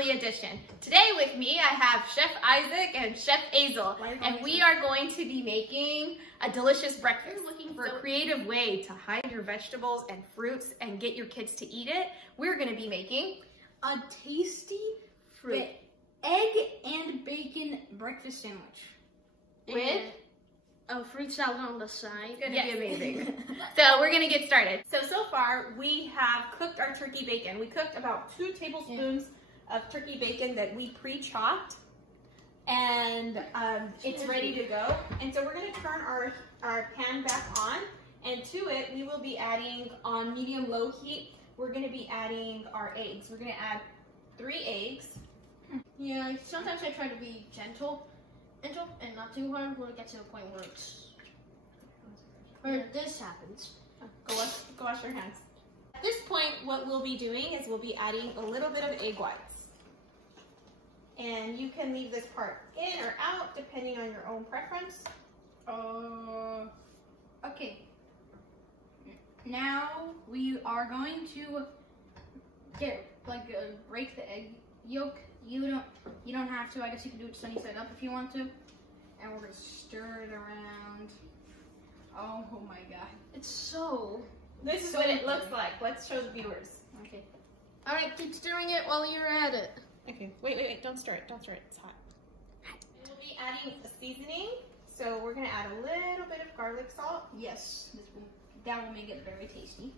family edition. Today with me I have Chef Isaac and Chef Asiel, and we are going to be making a delicious breakfast. If you're looking for a creative way to hide your vegetables and fruits and get your kids to eat it, we're going to be making a tasty egg and bacon breakfast sandwich with a fruit salad on the side. It's gonna be amazing. So we're gonna get started. So far we have cooked our turkey bacon. We cooked about 2 tablespoons of turkey bacon that we pre-chopped, and it's ready to go. And so we're gonna turn our pan back on, and to it we will be adding, on medium-low heat, we're gonna be adding our eggs. We're gonna add 3 eggs. Yeah, sometimes I try to be gentle and not too hard when it gets to the point where this happens. Go wash your hands. At this point, what we'll be doing is we'll be adding a little bit of egg whites. And you can leave this part in or out depending on your own preference. Okay. Now we are going to break the egg yolk. You don't have to. I guess you can do it sunny side up if you want to. And we're gonna stir it around. Oh my god. It's so... This is what it looks like. Let's show the viewers. Okay. Alright, keep stirring it while you're at it. Okay, wait. Don't stir it. Don't stir it. It's hot. We'll be adding a seasoning. So we're gonna add a little bit of garlic salt. Yes, that will make it very tasty.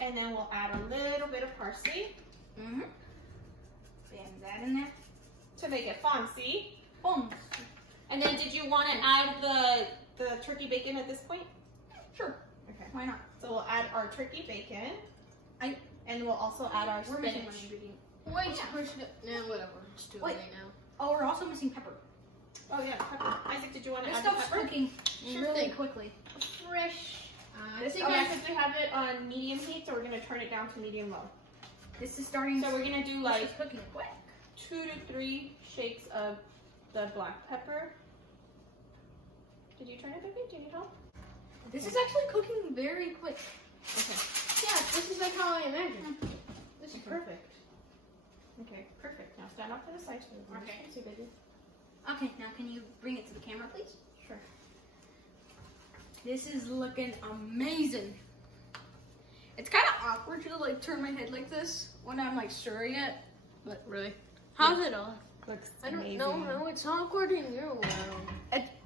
And then we'll add a little bit of parsley. Bam, that in there. To make it fancy. Boom. And then did you want to add the turkey bacon at this point? Sure. Okay. Why not? So we'll add our turkey bacon. And we'll also add our spinach. Wait, whatever. Just do it right now. Oh, we're also missing pepper. Oh yeah, pepper. Isaac, did you want to this add the stuff's pepper? Cooking really quickly. Fresh. This is because we have it on medium heat, so we're gonna turn it down to medium-low. This is starting. So we're gonna do like cooking quick. 2 to 3 shakes of the black pepper. Did you turn it, baby? Do you need help? This is actually cooking very quick. Okay. Yeah, this is like how I imagined. This is perfect. Okay, perfect. Now stand off to the side so we can see, baby. Okay, now can you bring it to the camera, please? Sure. This is looking amazing. It's kind of awkward to like turn my head like this when I'm like stirring it, but really. How's it all? Looks amazing. I don't know, it's awkward in your world.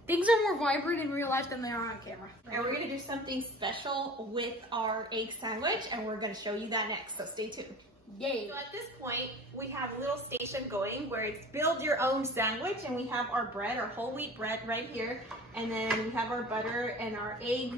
Things are more vibrant in real life than they are on camera. And we're gonna do something special with our egg sandwich, and we're gonna show you that next, so stay tuned. Yay. So at this point, we have a little station going where it's build your own sandwich, and we have our bread, our whole wheat bread right here. And then we have our butter and our egg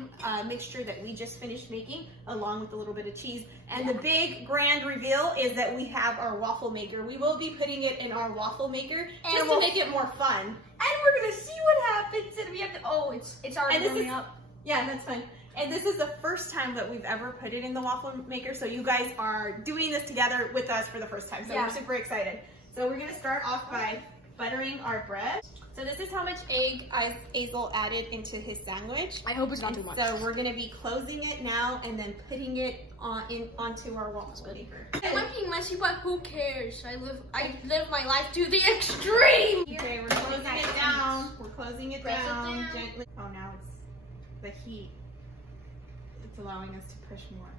mixture that we just finished making, along with a little bit of cheese. And the big grand reveal is that we have our waffle maker. We will be putting it in our waffle maker just to make it more fun. And we're gonna see what happens, and we have to, it's already warming up. Yeah, that's fun. And this is the first time that we've ever put it in the waffle maker, so you guys are doing this together with us for the first time, so we're super excited. So we're gonna start off by buttering our bread. So this is how much egg Asiel added into his sandwich. I hope it's not too much. So we're gonna be closing it now and then putting it onto our waffle maker. It might be messy, but who cares? I live my life to the extreme. Okay, we're closing it down. We're closing it down gently. Oh, now it's the heat. It's allowing us to push more.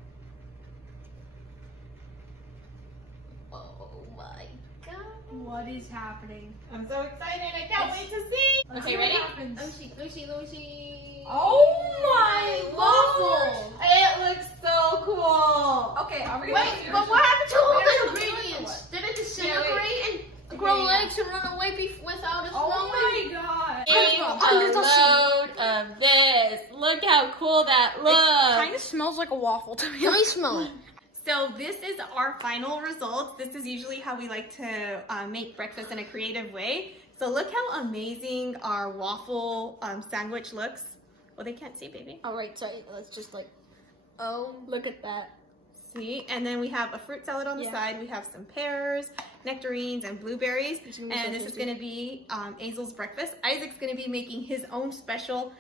Oh my god. What is happening? I'm so excited. I can't wait to see. Okay, ready? Let me see. Oh my waffle. It looks so cool. Okay, are we Wait, but what happened to all the ingredients? Did it disintegrate and grow legs and run away without us knowing? Oh my god. A load of this. Look how cool that looks. It kind of smells like a waffle to me. Let me smell it. So this is our final result. This is usually how we like to make breakfast in a creative way. So look how amazing our waffle sandwich looks. Well, they can't see, baby. All right, so let's just like, oh, look at that. See, and then we have a fruit salad on the side. We have some pears, nectarines, and blueberries. And this is gonna be Asiel's breakfast. Isaac's gonna be making his own special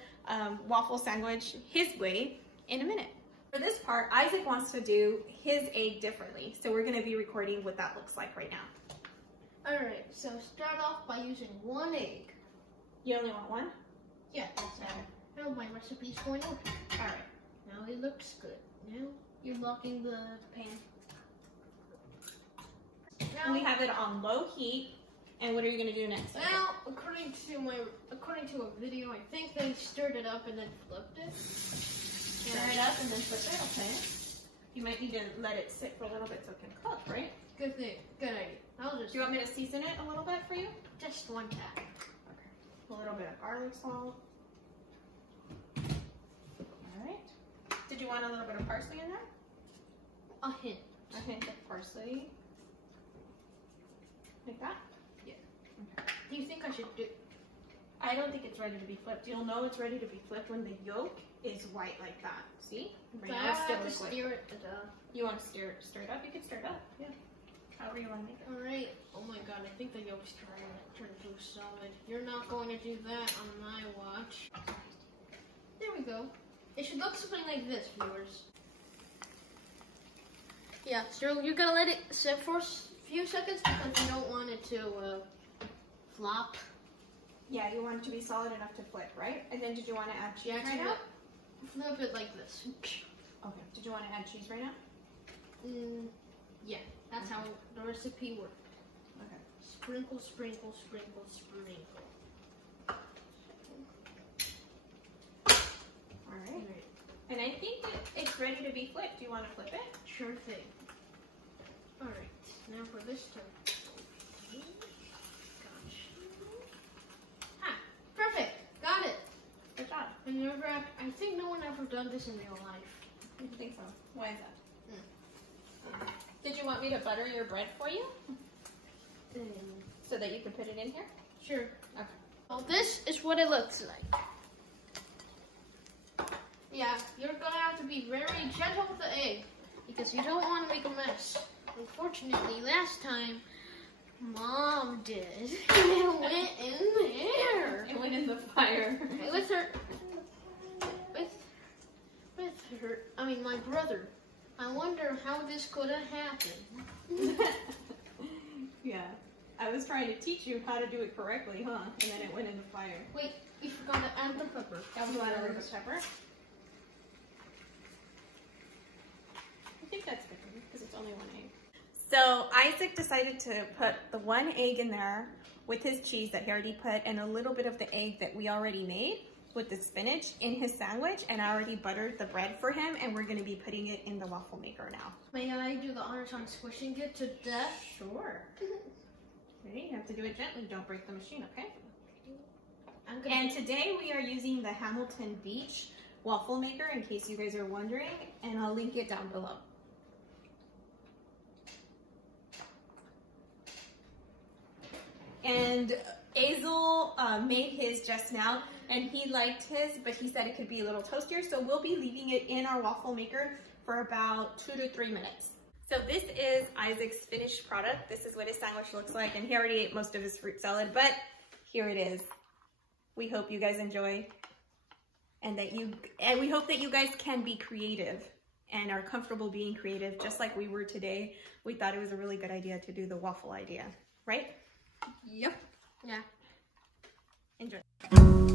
waffle sandwich his way in a minute. For this part, Isaac wants to do his egg differently. So we're gonna be recording what that looks like right now. Alright, so start off by using 1 egg. You only want one? Yeah, that's how my recipe's going over. Alright, now it looks good. Now you're locking the pan. Now, we have it on low heat. And what are you gonna do next? Now, according to a video, I think they stirred it up and then flipped it. Stir it up and then flip it, okay. You might need to let it sit for a little bit so it can cook, right? Good thing, good idea. Do you want me to season it a little bit for you? Just 1 tap. Okay. A little bit of garlic salt. Alright. Did you want a little bit of parsley in there? A hint. A hint of parsley. Like that? Yeah. Okay. Do you think I should do... I don't think it's ready to be flipped. You'll know it's ready to be flipped when the yolk is white like that. See? Right now it's still liquid. Stir it You want to stir it up? You can stir it up. Yeah. However you want to make it. Alright. Oh my god, I think the yolk's turned into solid. You're not going to do that on my watch. There we go. It should look something like this, viewers. Yeah, so you're gonna let it sit for a few seconds because you don't want it to flop. Yeah, you want it to be solid enough to flip, right? And then did you want to add cheese right now? Flip it like this. Okay. Did you want to add cheese right now? Yeah, that's how the recipe works. Okay. Sprinkle, sprinkle, sprinkle, sprinkle. Alright. And I think it's ready to be flipped. Do you want to flip it? Sure thing. Alright, now for this turn. Perfect. Got it. Good job. I think no one ever done this in real life. I think so. Why is that? Did you want me to butter your bread for you? So that you can put it in here? Sure. Okay. Well, this is what it looks like. Yeah, you're gonna have to be very gentle with the egg because you don't want to make a mess. Unfortunately, last time, Mom did. It went in there. It went in the fire. My brother. I wonder how this could have happened. Yeah. I was trying to teach you how to do it correctly, huh? And then it went in the fire. Wait, we forgot to add the pepper. You want to add the pepper? I think that's good because it's only 1 egg. So Isaac decided to put the 1 egg in there with his cheese that he already put and a little bit of the egg that we already made with the spinach in his sandwich, and I already buttered the bread for him, and we're going to be putting it in the waffle maker now. May I do the honors on squishing it to death? Sure. Okay, you have to do it gently. Don't break the machine, okay? And today we are using the Hamilton Beach waffle maker, in case you guys are wondering, and I'll link it down below. And Asiel made his just now, and he liked his, but he said it could be a little toastier, so we'll be leaving it in our waffle maker for about 2 to 3 minutes. So this is Isaac's finished product. This is what his sandwich looks like, and he already ate most of his fruit salad, but here it is. We hope you guys enjoy, and we hope that you guys can be creative and are comfortable being creative, just like we were today. We thought it was a really good idea to do the waffle idea, right? Yep. Yeah. Enjoy.